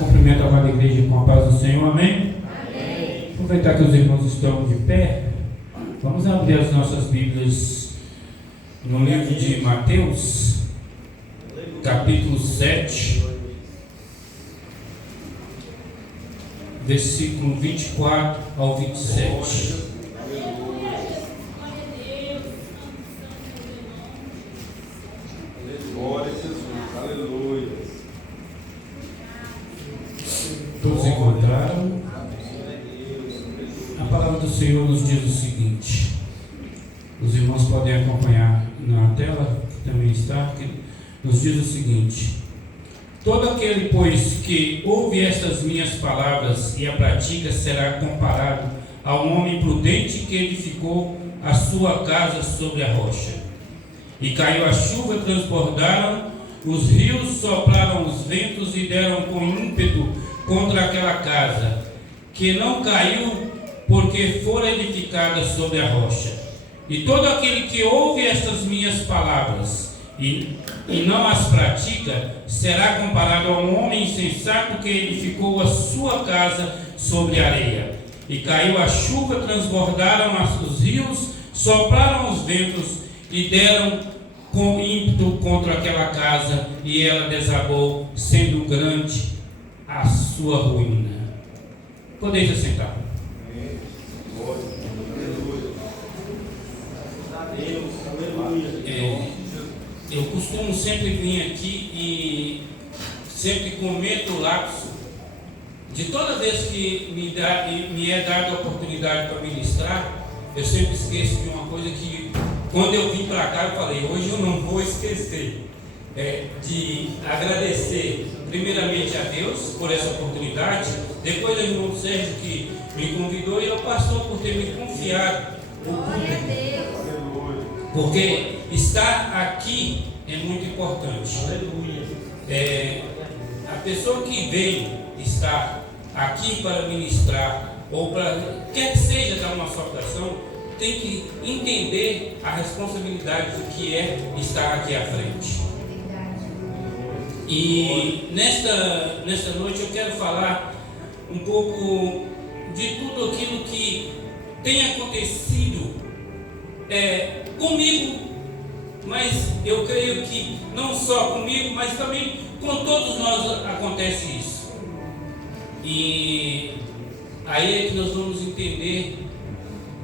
Cumprimento a amada igreja com a paz do Senhor, amém? Amém. Aproveitar que os irmãos estão de pé, vamos abrir as nossas Bíblias no livro de Mateus, capítulo 7, versículo 24 ao 27. Glória a Jesus, aleluia. Todos encontraram? A palavra do Senhor nos diz o seguinte, os irmãos podem acompanhar na tela, que também está, que nos diz o seguinte: todo aquele, pois, que ouve estas minhas palavras e a pratica, será comparado a um homem prudente que edificou a sua casa sobre a rocha. E caiu a chuva, transbordaram, os rios sopraram os ventos e deram com ímpeto contra aquela casa, que não caiu, porque fora edificada sobre a rocha. E todo aquele que ouve estas minhas palavras e não as pratica, será comparado a um homem insensato que edificou a sua casa sobre a areia. E caiu a chuva, transbordaram os rios, sopraram os ventos e deram com ímpeto contra aquela casa, e ela desabou, sendo grande a sua ruína. Podeis assentar. Eu costumo sempre vir aqui e sempre cometo o lapso de toda vez que me é dada a oportunidade para ministrar. Eu sempre esqueço de uma coisa que, quando eu vim para cá, eu falei: hoje eu não vou esquecer de agradecer primeiramente a Deus por essa oportunidade, depois ao irmão Sérgio que me convidou, e ao pastor por ter me confiado o público, porque estar aqui é muito importante. A pessoa que vem estar aqui para ministrar, ou para quer que seja dar uma exortação, tem que entender a responsabilidade do que é estar aqui à frente. E nesta noite eu quero falar um pouco de tudo aquilo que tem acontecido comigo, mas eu creio que não só comigo, mas também com todos nós acontece isso. E aí é que nós vamos entender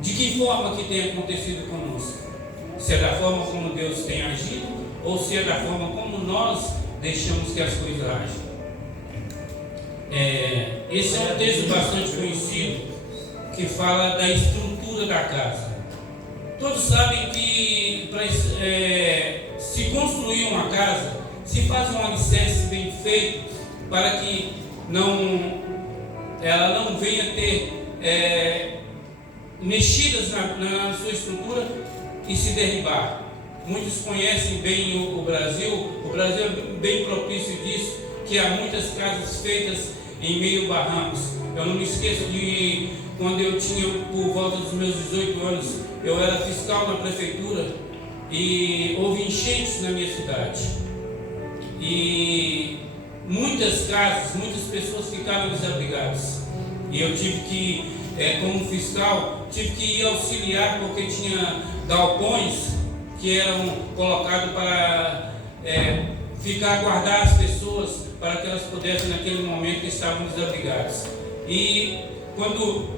de que forma que tem acontecido conosco. Se é da forma como Deus tem agido, ou se é da forma como nós deixamos que as coisas agem. Esse é um texto bastante conhecido, que fala da estrutura da casa. Todos sabem que para se construir uma casa, se faz um alicerce bem feito, para que ela não venha ter mexidas na sua estrutura e se derribar. Muitos conhecem bem o Brasil. O Brasil é bem propício disso, que há muitas casas feitas em meio barrancos. Eu não me esqueço de quando eu tinha por volta dos meus 18 anos, eu era fiscal na prefeitura e houve enchentes na minha cidade. E muitas casas, muitas pessoas ficaram desabrigadas. E eu tive que, como fiscal, tive que ir auxiliar, porque tinha galpões que eram colocados para guardar as pessoas, para que elas pudessem, naquele momento que estavam desabrigadas. E quando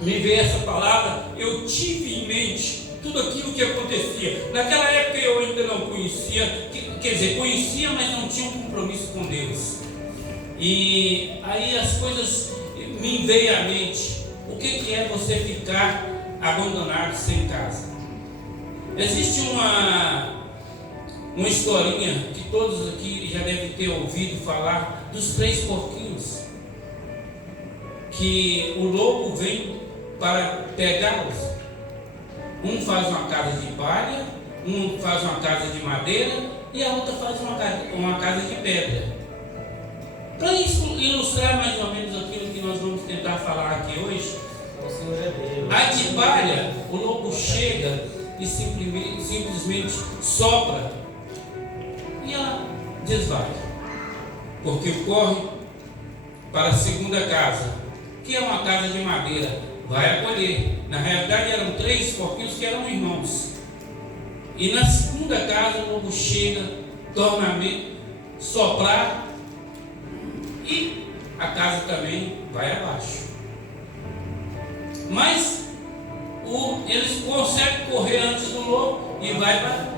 me veio essa palavra, eu tive em mente tudo aquilo que acontecia. Naquela época eu ainda não conhecia, quer dizer, conhecia, mas não tinha um compromisso com Deus. E aí as coisas me veio à mente. O que é você ficar abandonado sem casa? Existe uma historinha que todos aqui já devem ter ouvido falar, dos 3 porquinhos, que o lobo vem para pegá-los. Um faz uma casa de palha, um faz uma casa de madeira e a outra faz uma casa de pedra. Para ilustrar mais ou menos aquilo que nós vamos tentar falar aqui hoje, a de palha, o lobo chega e simplesmente sopra e ela desvai, porque corre para a segunda casa, que é uma casa de madeira, vai acolher. Na realidade eram 3 porquinhos que eram irmãos. E na segunda casa o lobo chega, torna a soprar e a casa também vai abaixo. Mas eles conseguem correr antes do lobo e vai para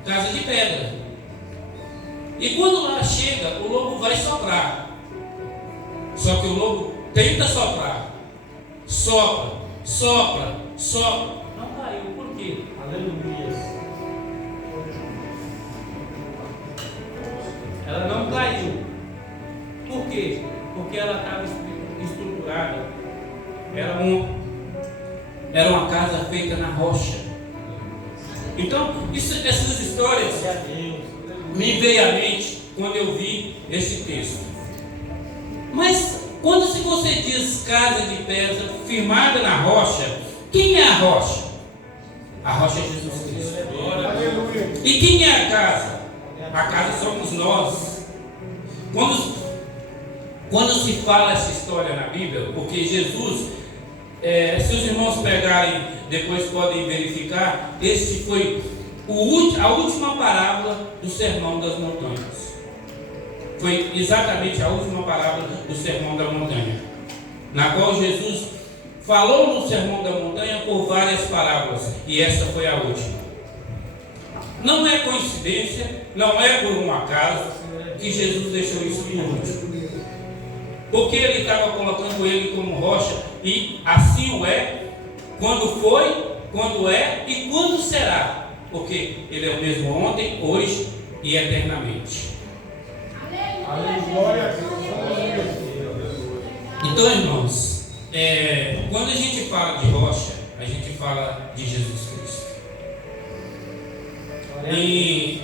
a casa de pedra. E quando lá chega, o lobo vai soprar. Só que o lobo tenta soprar. Sopra, sopra, sopra. Não caiu. Por quê? Aleluia. Ela não caiu. Por quê? Porque ela estava estruturada. Era uma casa feita na rocha. Então, essas histórias me veio à mente quando eu vi esse texto. Mas quando se você diz casa de pedra firmada na rocha, quem é a rocha? A rocha é Jesus Cristo. E quem é a casa? A casa somos nós. Quando se fala essa história na Bíblia, porque Jesus, se os irmãos pegarem, depois podem verificar, este foi a última parábola do Sermão das Montanhas. Foi exatamente a última parábola do Sermão da Montanha, na qual Jesus falou no Sermão da Montanha por várias parábolas, e esta foi a última. Não é coincidência, não é por um acaso que Jesus deixou isso por último, porque ele estava colocando ele como rocha, e assim o é, quando foi, quando é e quando será, porque ele é o mesmo ontem, hoje e eternamente. Então, irmãos, quando a gente fala de rocha, a gente fala de Jesus Cristo. E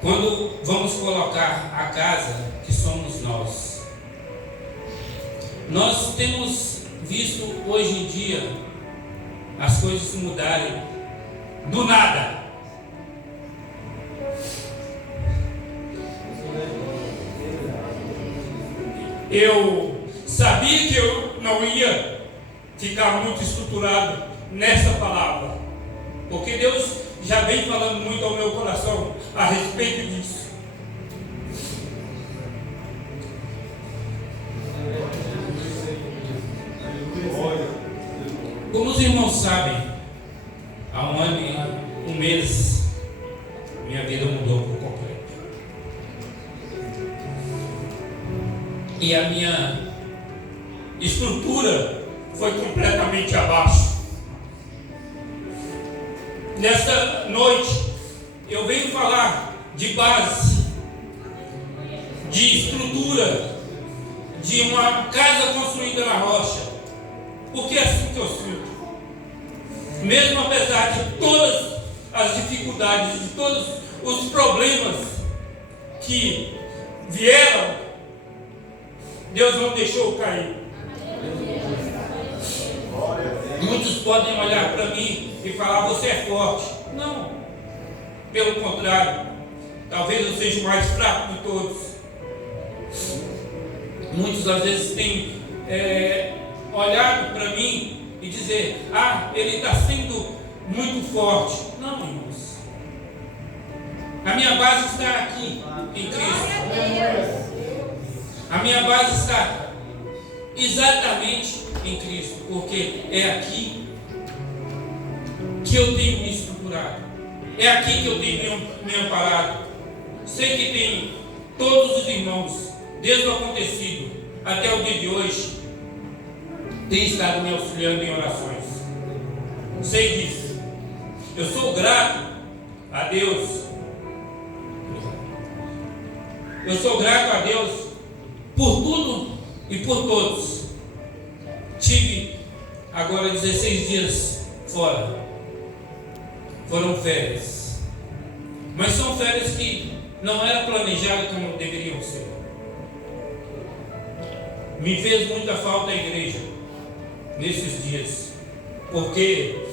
quando vamos colocar a casa, que somos nós temos visto hoje em dia as coisas mudarem do nada. Eu sabia que eu não ia ficar muito estruturado nessa palavra, porque Deus já vem falando muito ao meu coração a respeito disso. Como os irmãos sabem, há um mês, minha vida mudou por completo. E a minha estrutura foi completamente abaixo. Nesta noite, eu venho falar de base, de estrutura, de uma casa construída na rocha, porque é assim que eu sinto. Mesmo apesar de todas as dificuldades, de todos os problemas que vieram, Deus não deixou cair. Muitos podem olhar para mim e falar: você é forte. Não, pelo contrário, talvez eu seja o mais fraco de todos. Muitos às vezes têm olhado para mim e dizer: ele está sendo muito forte. Não, irmãos, a minha base está aqui em Cristo. A minha base está exatamente em Cristo, porque é aqui que eu tenho me estruturado, é aqui que eu tenho me amparado. Sei que tem todos os irmãos, desde o acontecido até o dia de hoje, tem estado me auxiliando em orações. Sei disso. Eu sou grato a Deus. Eu sou grato a Deus por tudo e por todos. Tive agora 16 dias fora. Foram férias. Mas são férias que não eram planejadas como deveriam ser. Me fez muita falta a igreja nesses dias, porque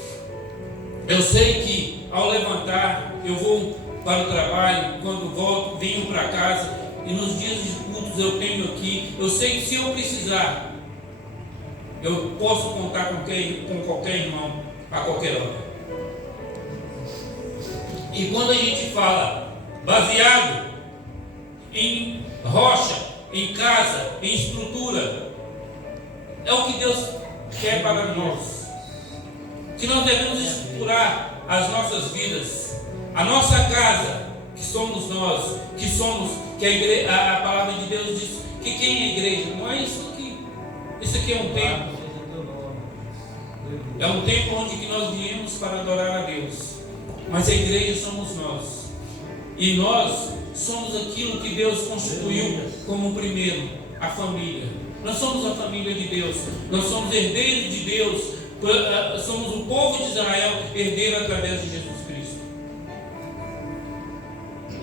eu sei que ao levantar eu vou para o trabalho, quando volto venho para casa, e nos dias de culto cultos eu tenho aqui. Eu sei que se eu precisar, eu posso contar com qualquer irmão a qualquer hora. E quando a gente fala baseado em rocha, em casa, em estrutura, é o que Deus quer para nós. Que nós devemos estruturar as nossas vidas, a nossa casa, que somos nós, que a palavra de Deus diz que quem é igreja? Não é isso aqui. Isso aqui é um templo. É um templo onde que nós viemos para adorar a Deus. Mas a igreja somos nós. E nós somos aquilo que Deus constituiu como primeiro, a família. Nós somos a família de Deus. Nós somos herdeiros de Deus. Somos o povo de Israel, herdeiro através de Jesus Cristo.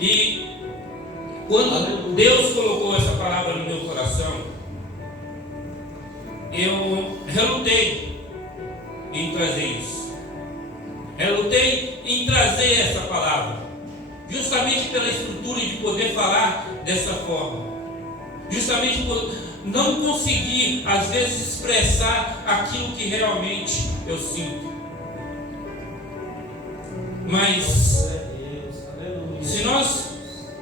E quando Deus colocou essa palavra no meu coração, eu relutei em trazer isso. Relutei em trazer essa palavra, justamente pela estrutura de poder falar dessa forma, justamente por não conseguir às vezes expressar aquilo que realmente eu sinto. Mas se nós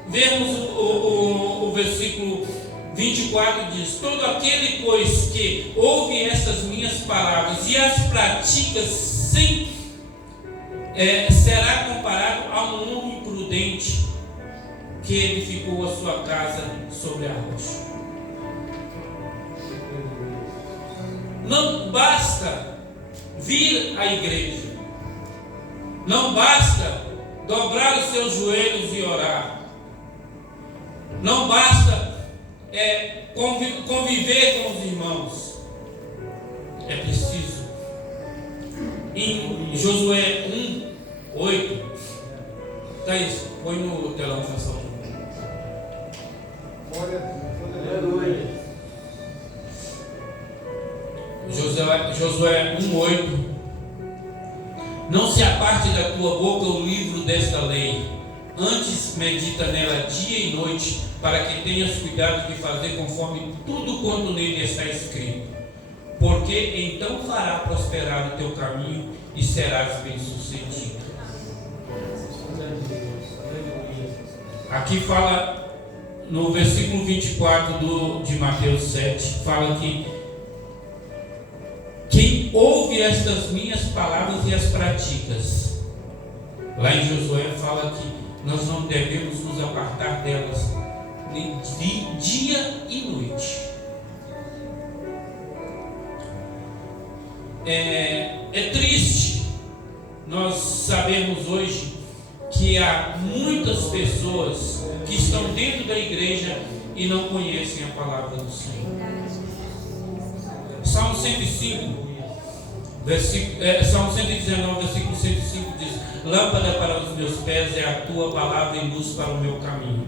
vermos o versículo 24 diz: todo aquele, pois, que ouve estas minhas palavras e as pratica será comparado a um homem prudente que edificou a sua casa sobre a rocha. Não basta vir à igreja, não basta dobrar os seus joelhos e orar, não basta conviver com os irmãos. É preciso. Em Josué 1:8, tá isso, põe no telão, pessoal. Josué 1:8: não se aparte da tua boca o livro desta lei, antes medita nela dia e noite, para que tenhas cuidado de fazer conforme tudo quanto nele está escrito, porque então fará prosperar o teu caminho e serás bem-sucedido. Aqui fala no versículo 24 de Mateus 7, fala que quem ouve estas minhas palavras e as praticas, lá em Josué fala que nós não devemos nos apartar delas nem dia e noite. É triste nós sabermos hoje que há muitas pessoas que estão dentro da igreja e não conhecem a palavra do Senhor. Salmo 105, Salmo 119, versículo 105 diz: lâmpada para os meus pés é a tua palavra e luz para o meu caminho.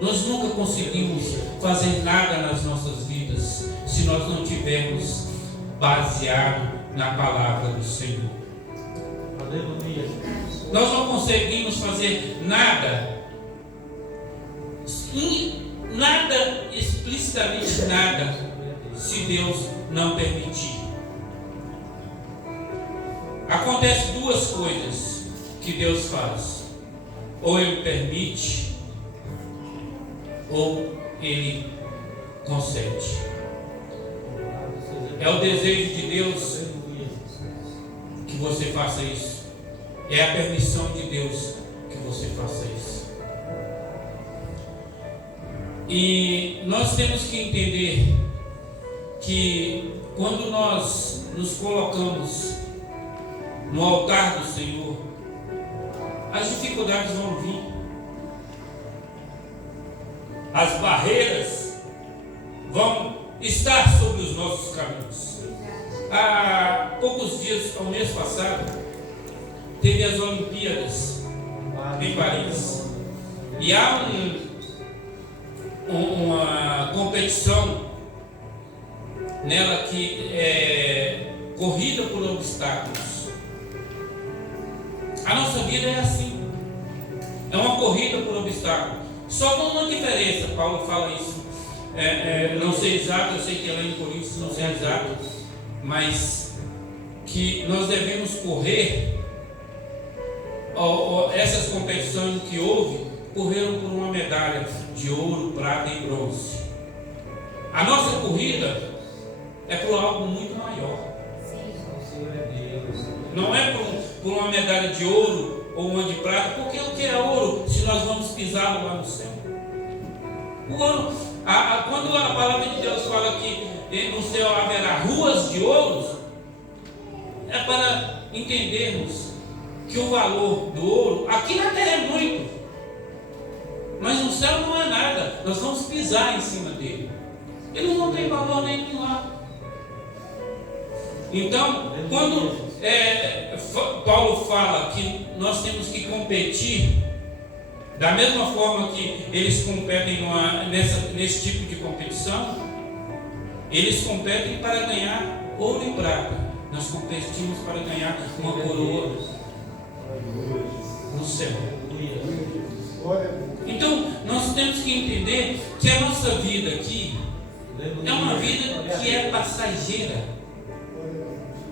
Nós nunca conseguimos fazer nada nas nossas vidas se nós não tivermos baseado na palavra do Senhor. Aleluia. Nós não conseguimos fazer nada, explicitamente nada, se Deus não permitir. Acontece duas coisas que Deus faz: ou Ele permite, ou Ele concede. É o desejo de Deus que você faça isso. É a permissão de Deus que você faça isso. E nós temos que entender que quando nós nos colocamos no altar do Senhor, as dificuldades vão vir, as barreiras vão estar sobre os nossos caminhos. Há poucos dias, ao mês passado, teve as Olimpíadas em Paris, e há uma competição nela que é corrida por obstáculos. A nossa vida é assim, é uma corrida por obstáculos. Só com uma diferença, Paulo fala isso. Não sei exato, eu sei que ela é em Coríntios, não sei exato, mas que nós devemos correr. Essas competições que houve, correram por uma medalha de ouro, prata e bronze. A nossa corrida é por algo muito maior. Não é por uma medalha de ouro ou uma de prata, porque o que é ouro se nós vamos pisá-lo lá no céu? O ouro, quando a palavra de Deus fala que no céu haverá ruas de ouros, é para entendermos que o valor do ouro aqui na terra é muito, mas no céu não é nada. Nós vamos pisar em cima dele, ele não tem valor nenhum lá. Então, quando Paulo fala que nós temos que competir da mesma forma que eles competem nesse tipo de competição, eles competem para ganhar ouro e prata. Nós competimos para ganhar uma coroa no céu. Então, nós temos que entender que a nossa vida aqui é uma vida que é passageira.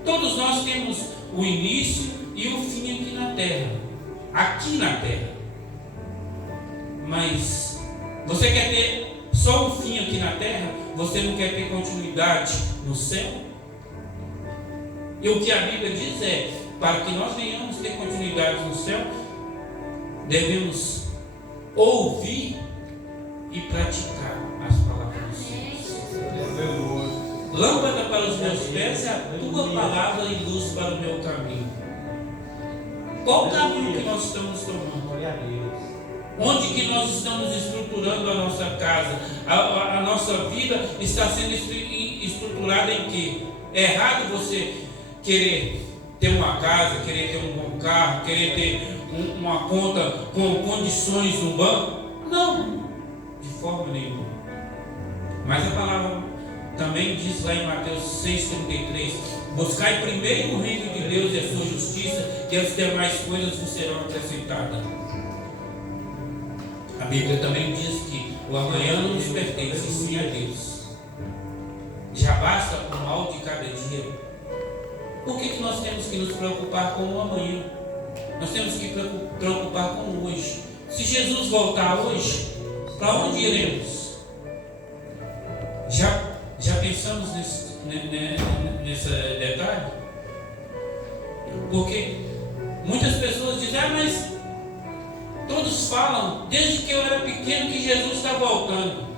Todos nós temos o início e o fim aqui na terra. Aqui na terra. Mas você quer ter só o fim aqui na terra? Você não quer ter continuidade no céu? E o que a Bíblia diz é: para que nós venhamos ter continuidade no céu, devemos ouvir e praticar as palavras do Senhor. Lâmpada para os meus pés é a tua palavra e luz para o meu caminho. Qual o caminho que nós estamos tomando? Onde que nós estamos estruturando a nossa casa? A nossa vida está sendo estruturada em quê? É errado você querer ter uma casa, querer ter um bom carro, querer ter uma conta com condições no banco? Não, de forma nenhuma. Mas a palavra também diz lá em Mateus 6,33: buscai primeiro o reino de Deus e a sua justiça, que as demais coisas vos serão acrescentadas. A Bíblia também diz que o amanhã não nos pertence, sim a Deus. Já basta o mal de cada dia. Por que nós temos que nos preocupar com o amanhã? Nós temos que preocupar com o hoje. Se Jesus voltar hoje, para onde iremos? Já pensamos nesse detalhe? Porque muitas pessoas dizem: mas todos falam desde que eu era pequeno que Jesus está voltando.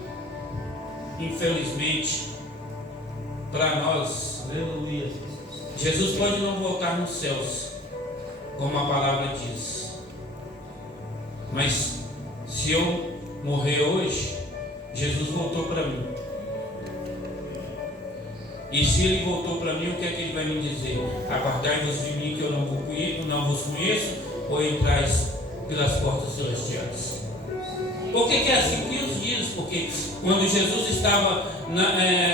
Infelizmente, para nós, aleluia, Jesus pode não voltar nos céus, como a palavra diz. Mas se eu morrer hoje, Jesus voltou para mim. E se ele voltou para mim, o que é que ele vai me dizer? Apartai-vos de mim, que eu não vos conheço, ou entrais pelas portas celestiais. Por que é assim que os diz? Porque quando Jesus estava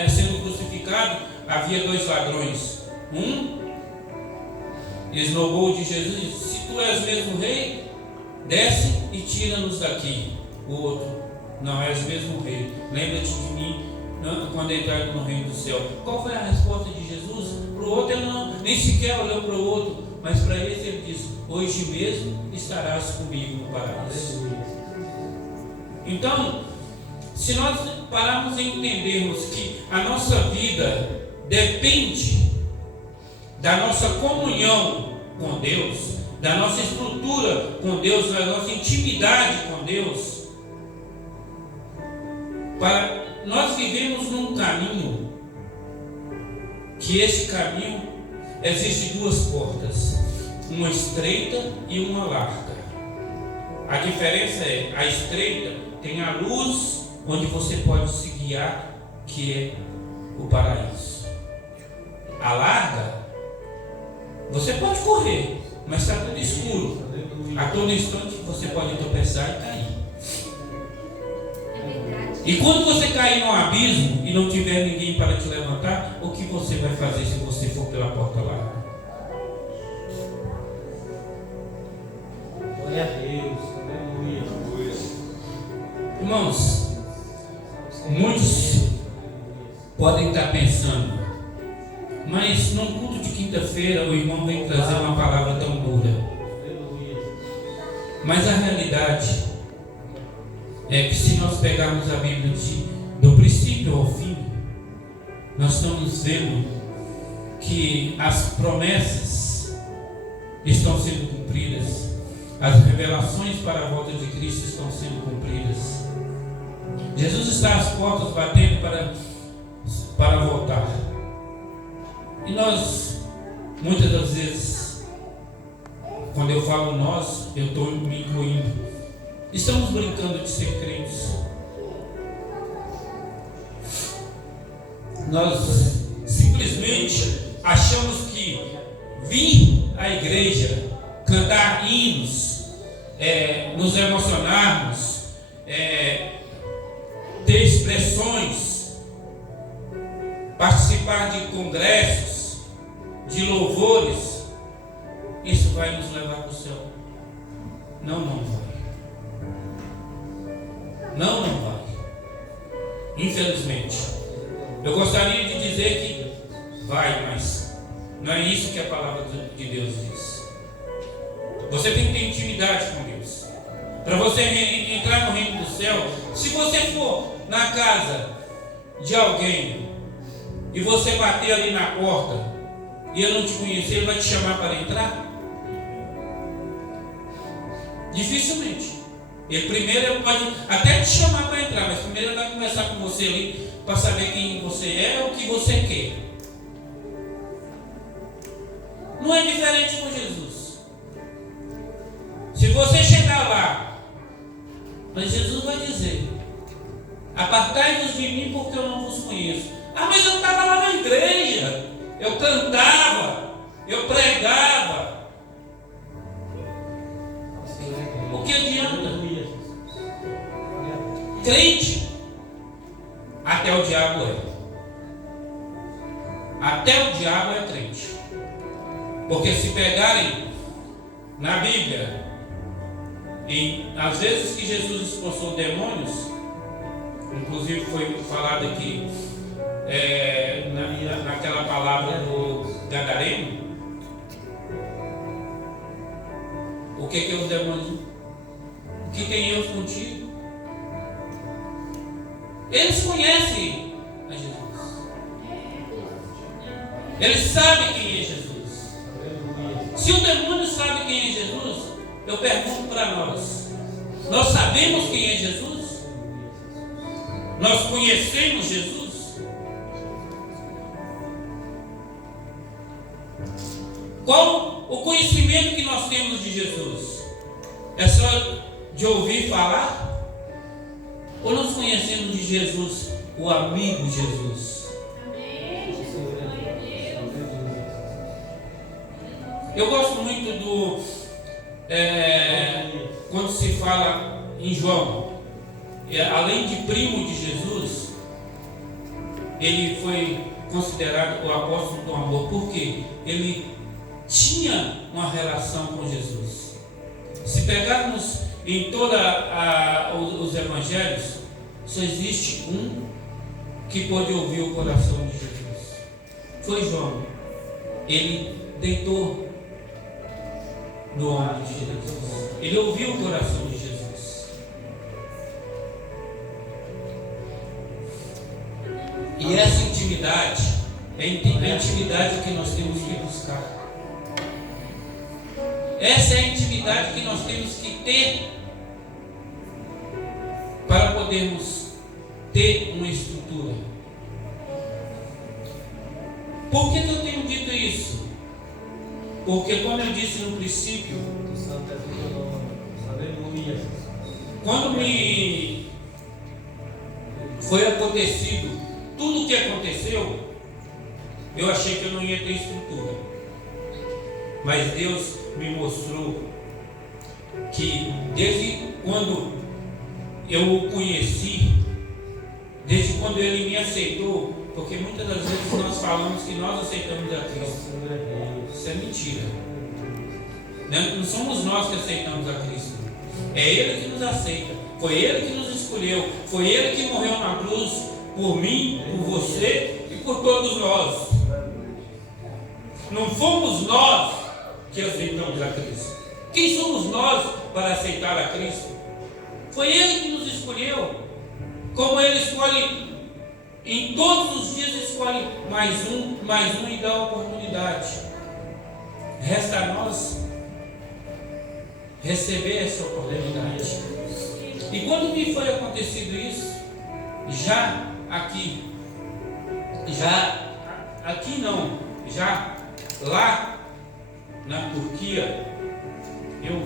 sendo crucificado, havia dois ladrões. Um esnobou de Jesus e disse: se tu és mesmo rei, desce e tira-nos daqui. O outro: não és mesmo rei, lembra-te de mim quando entrar no reino do céu. Qual foi a resposta de Jesus? Para o outro ele nem sequer olhou para o outro, mas para ele disse: hoje mesmo estarás comigo no paraíso. Então, se nós pararmos e entendermos que a nossa vida depende da nossa comunhão com Deus, da nossa estrutura com Deus, da nossa intimidade com Deus, nós vivemos num caminho, que esse caminho existe duas portas, uma estreita e uma larga. A diferença é: a estreita tem a luz onde você pode se guiar, que é o paraíso. A larga, você pode correr, mas está tudo escuro. A todo instante você pode tropeçar e cair. E quando você cair no abismo e não tiver ninguém para te levantar, o que você vai fazer se você for pela porta larga? Glória a Deus, aleluia. Irmãos, muitos podem estar pensando, mas num culto de quinta-feira o irmão vem trazer uma palavra tão dura. Mas a realidade é que se nós pegarmos a Bíblia do princípio ao fim, nós estamos vendo que as promessas estão sendo cumpridas, as revelações para a volta de Cristo estão sendo cumpridas. Jesus está às portas batendo para voltar. E nós, muitas das vezes, quando eu falo nós, eu estou me incluindo, estamos brincando de ser crentes. Nós simplesmente achamos que vir à igreja, cantar hinos, nos emocionarmos, ter expressões, participar de congressos, de louvores, isso vai nos levar para o céu. Não vai. Não vai. Infelizmente. Eu gostaria de dizer que vai, mas não é isso que a palavra de Deus diz. Você tem que ter intimidade com Deus. Para você entrar no reino do céu, se você for na casa de alguém e você bater ali na porta e ele não te conhecer, ele vai te chamar para entrar? Dificilmente. Ele primeiro pode até te chamar para entrar, mas primeiro ele vai conversar com você ali para saber quem você é ou o que você quer. Não é diferente com Jesus. Se você chegar lá, mas Jesus vai dizer: apartai-vos de mim porque eu não vos conheço. Ah, mas eu estava lá na igreja, eu cantava, eu pregava. O que adianta? Crente, até o diabo é. Até o diabo é crente. Porque se pegarem na Bíblia, e às vezes que Jesus expulsou demônios, inclusive foi falado aqui naquela palavra do Gadareno, o que os demônios? O que tem eu contigo? Eles conhecem a Jesus. Eles sabem quem é Jesus. Se o demônio sabe quem é Jesus, eu pergunto para nós: nós sabemos quem é Jesus? Nós conhecemos Jesus? Qual o conhecimento que nós temos de Jesus? É só de ouvir falar? Ou nós conhecemos de Jesus, o amigo Jesus? Eu gosto muito quando se fala em João, além de primo de Jesus, ele foi considerado o apóstolo do amor, porque ele tinha uma relação com Jesus. Se pegarmos em todos os evangelhos, só existe um que pôde ouvir o coração de Jesus. Foi João. Ele deitou no ombro de Jesus. Ele ouviu o coração de Jesus. E essa intimidade é a intimidade que nós temos que buscar. Essa é a intimidade que nós temos que ter para podermos ter uma estrutura. Por que eu tenho dito isso? Porque, como eu disse no princípio, quando me foi acontecido tudo o que aconteceu, eu achei que eu não ia ter estrutura. Mas Deus me mostrou que desde quando eu o conheci, desde quando ele me aceitou, porque muitas das vezes nós falamos que nós aceitamos a Cristo. Isso é mentira. Não somos nós que aceitamos a Cristo. É Ele que nos aceita. Foi Ele que nos escolheu. Foi Ele que morreu na cruz por mim, por você e por todos nós. Não fomos nós que aceitamos a Cristo. Quem somos nós para aceitar a Cristo? Foi Ele que nos escolheu. Como Ele escolhe, em todos os dias escolhe mais um e dá a oportunidade. Resta a nós receber essa oportunidade. E quando me foi acontecido isso, já lá na Turquia, eu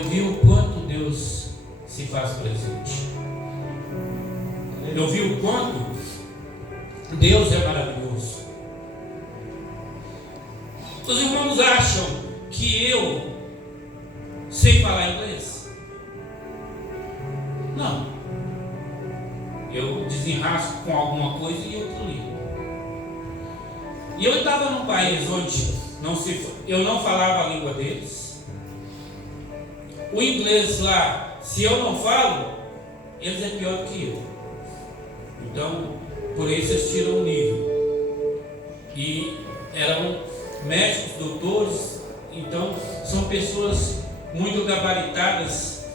vi o quanto Deus se faz presente. Eu vi o quanto Deus é maravilhoso. Os irmãos acham que eu sei falar inglês? Não. Eu desenrasco com alguma coisa e eu li. E eu estava num país onde eu não falava a língua deles. O inglês lá, se eu não falo, eles é pior do que eu. Então, por isso eles tiram o nível. E eram médicos, doutores, então são pessoas muito gabaritadas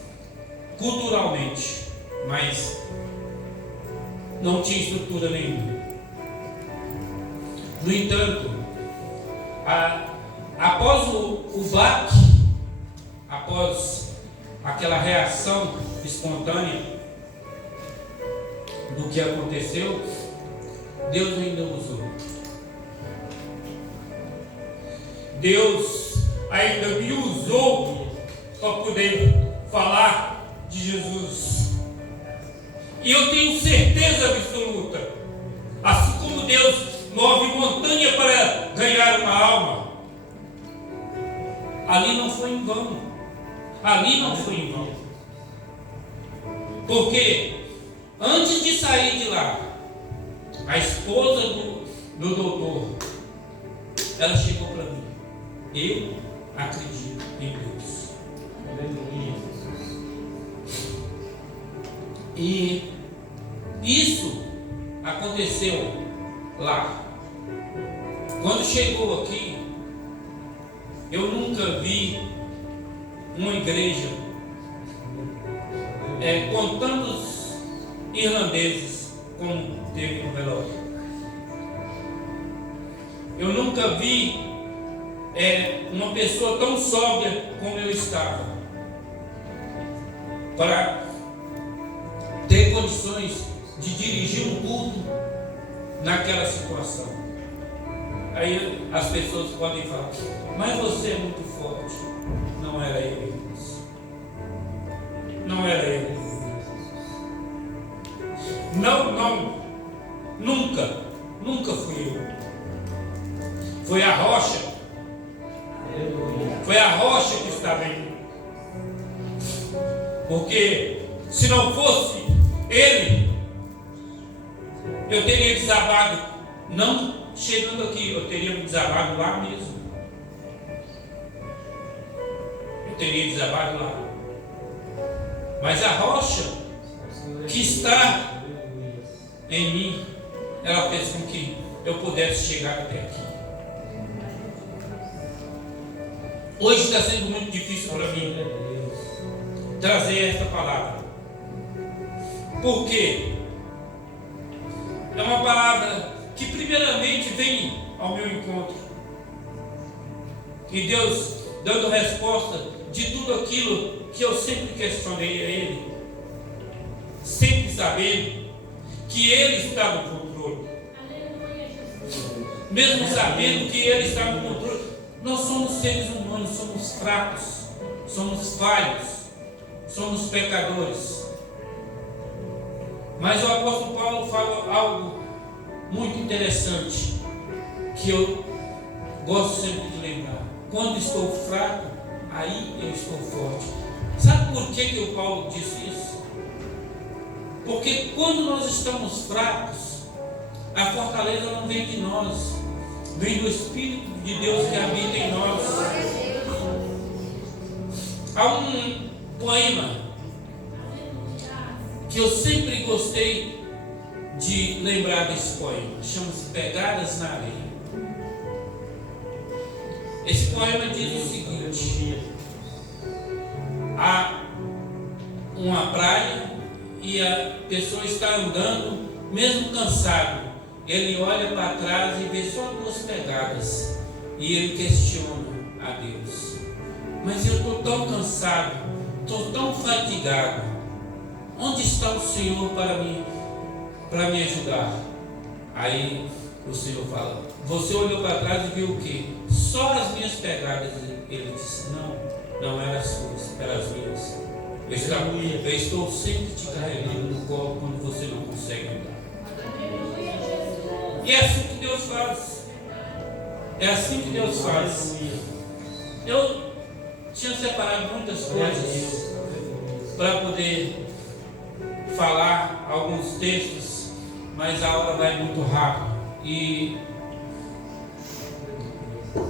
culturalmente, mas não tinha estrutura nenhuma. No entanto, após o baque, após aquela reação espontânea do que aconteceu, Deus ainda usou. Deus ainda me usou para poder falar de Jesus. E eu tenho certeza absoluta, assim como Deus move montanha para ganhar uma alma, ali não foi em vão. Ali não foi em vão. Porque antes de sair de lá, a esposa do doutor, ela chegou para mim: eu acredito em Deus. E isso aconteceu lá. Quando chegou aqui, eu nunca vi uma igreja com tantos irlandeses como teve no velório. Eu nunca vi uma pessoa tão sóbria como eu estava, para ter condições de dirigir um culto naquela situação. Aí as pessoas podem falar: mas você é muito forte. Não era eu, irmãos. Não era eu. Não, nunca fui eu. Foi a rocha. Foi a rocha que estava em mim. Porque se não fosse ele, eu teria desabado. Não chegando aqui, eu teria me desabado lá mesmo. Eu teria desabado lá. Mas a rocha que está em mim, ela fez com que eu pudesse chegar até aqui. Hoje está sendo muito difícil para mim trazer esta palavra. Por quê? É uma palavra que primeiramente vem ao meu encontro. E Deus dando resposta de tudo aquilo que eu sempre questionei a Ele. Sempre sabendo que Ele está no controle. Mesmo sabendo que Ele está no controle, nós somos seres humanos, somos fracos, somos falhos, somos pecadores. Mas o apóstolo Paulo fala algo muito interessante, que eu gosto sempre de lembrar: quando estou fraco, aí eu estou forte. Sabe por que o Paulo disse isso? Porque quando nós estamos fracos, a fortaleza não vem de nós, vem do Espírito de Deus que habita em nós. Há um poema que eu sempre gostei de lembrar desse poema. Chama-se Pegadas na Areia. Esse poema diz o seguinte: há uma praia e a pessoa está andando, mesmo cansado. Ele olha para trás e vê só 2 pegadas. E ele questiona a Deus: mas eu estou tão cansado, estou tão fatigado. Onde está o Senhor para me ajudar? Aí o Senhor fala: você olhou para trás e viu o quê? Só as minhas pegadas. Ele disse: não eram as suas, eram as minhas. Eu estou sempre te carregando no colo quando você não consegue andar. E é assim que Deus faz. É assim que Deus faz. Eu tinha separado muitas coisas para poder falar alguns textos, mas a hora vai muito rápido. E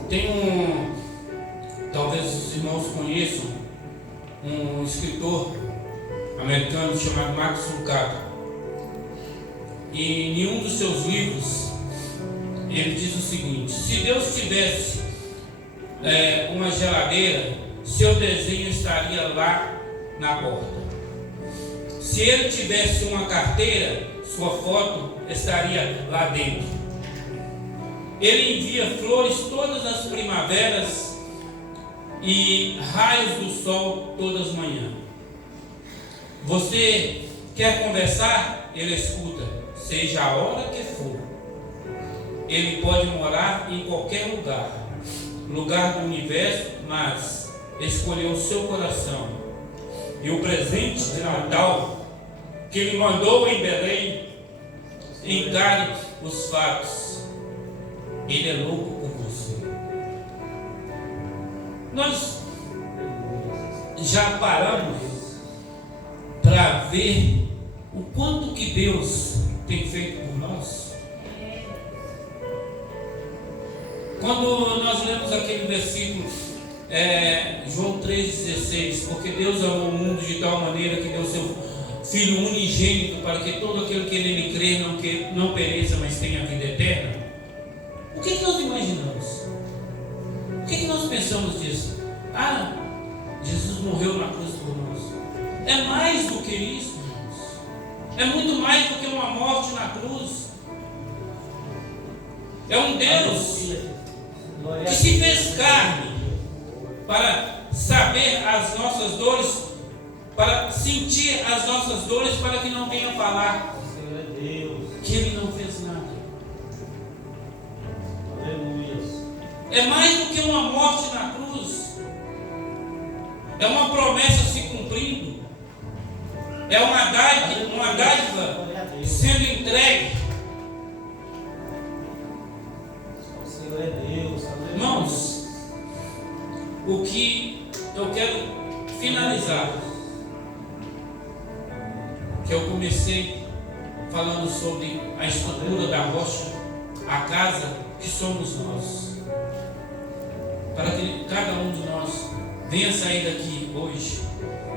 tem talvez os irmãos conheçam, um escritor americano chamado Max Lucado. E em um dos seus livros ele diz o seguinte: se Deus tivesse uma geladeira, seu desenho estaria lá na porta. Se ele tivesse uma carteira, sua foto estaria lá dentro. Ele envia flores todas as primaveras e raios do sol todas as manhãs. Você quer conversar? Ele escuta, seja a hora que for. Ele pode morar em qualquer lugar do universo, mas escolheu o seu coração. E o presente de Natal que ele mandou em Belém, encare os fatos. Ele é louco por você. Nós já paramos para ver o quanto que Deus tem feito por nós? Quando nós lemos aquele versículo, João 3,16, porque Deus amou o mundo de tal maneira que deu seu Filho unigênito para que todo aquele que nele crê não pereça, mas tenha vida eterna. O que nós imaginamos? O que nós pensamos disso? Jesus morreu na cruz por nós. É mais do que isso, irmãos. É muito mais do que uma morte na cruz. É um Deus que se fez carne para saber as nossas dores, para sentir as nossas dores, para que não venha falar que Ele não fez nada. Aleluia. É mais do que uma morte na cruz. É uma promessa se cumprindo. É uma dádiva sendo entregue. O Senhor é Deus. Irmãos, o que eu quero finalizar, que eu comecei falando sobre a estrutura da rocha, a casa que somos nós, para que cada um de nós venha sair daqui hoje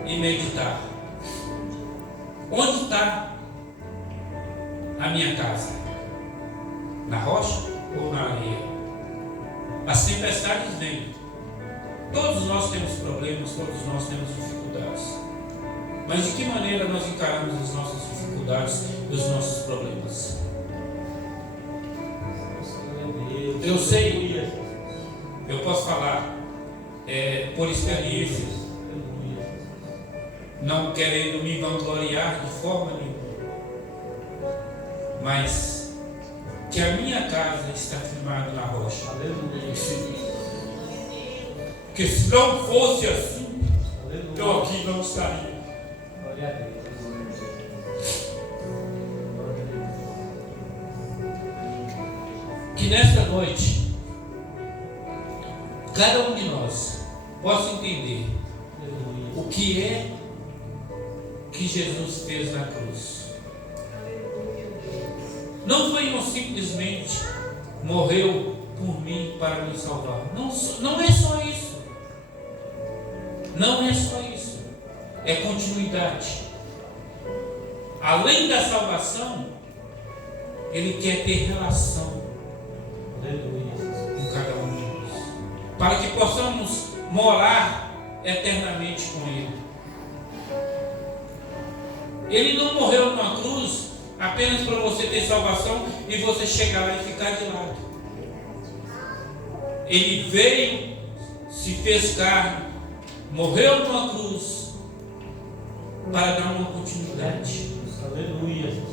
e meditar: onde está a minha casa? Na rocha ou na areia? As tempestades vêm. Todos nós temos problemas, todos nós temos dificuldades. Mas de que maneira nós encaramos as nossas dificuldades e os nossos problemas? Eu sei, eu posso falar por experiência, não querendo me vangloriar de forma nenhuma, mas que a minha casa está firmada na rocha. Porque se não fosse assim, eu aqui não estaria. Que nesta noite cada um de nós possa entender o que é que Jesus fez na cruz. Não foi simplesmente morreu por mim para me salvar. Não é só isso. Não é só isso, é continuidade. Além da salvação, Ele quer ter relação Aleluia. com cada um de nós, para que possamos morar eternamente com Ele. Ele não morreu numa cruz apenas para você ter salvação e você chegar lá e ficar de lado. Ele veio, se fez carne, morreu numa cruz para dar uma continuidade. Aleluia, Jesus.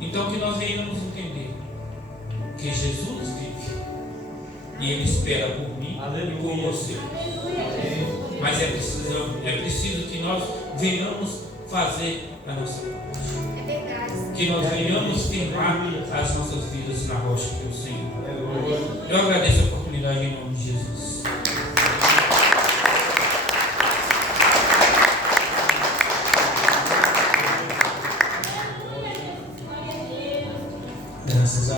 Então que nós venhamos entender que Jesus vive e Ele espera por mim e por você. Mas é preciso que nós venhamos fazer a nossa parte. Que nós venhamos firmar as nossas vidas na rocha que é o Senhor. Eu agradeço a oportunidade em nome de Jesus. Graças a